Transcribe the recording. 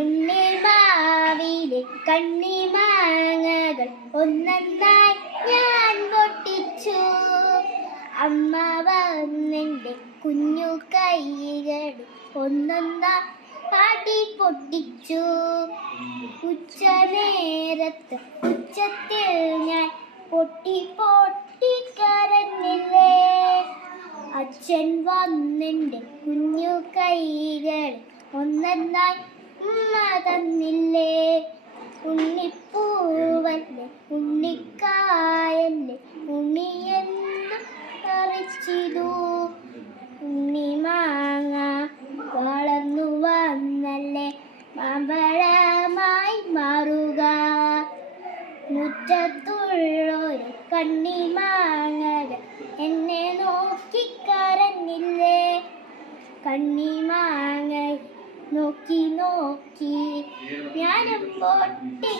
ഉണ്ണിമാവിലെ കണ്ണിമാങ്ങകൾ ഒന്നൊന്നായി ഞാൻ പൊട്ടിച്ചു. അമ്മ വന്നെന്റെ കുഞ്ഞു കൈകൾ ഒന്നൊന്നായി പാട്ടി പൊട്ടിച്ചു. ഉച്ച നേരത്ത് ഉച്ചത്തിൽ ഞാൻ പൊട്ടി പൊട്ടി കരഞ്ഞില്ലേ? അച്ഛൻ വന്നെന്റെ കുഞ്ഞു കൈകൾ ഒന്നൊന്നായി ഉമ്മ തന്നില്ലേ ഉണ്ണിപ്പൂവല്ലേ? ഉണ്ണിക്കായല്ലേ? ഉണ്ണിയെന്ന് പറിച്ചിതു ഉണ്ണിമാങ്ങ വളർന്നു വന്നല്ലേ? മാമ്പഴമായി മാറുക. മുറ്റത്തുള്ളൊരു കണ്ണിമാങ്ങകൾ എന്നെ നോക്കിക്കരഞ്ഞില്ലേ കണ്ണിമാങ്ങ നോക്കി നോക്കി. ഞാനും നമ്മ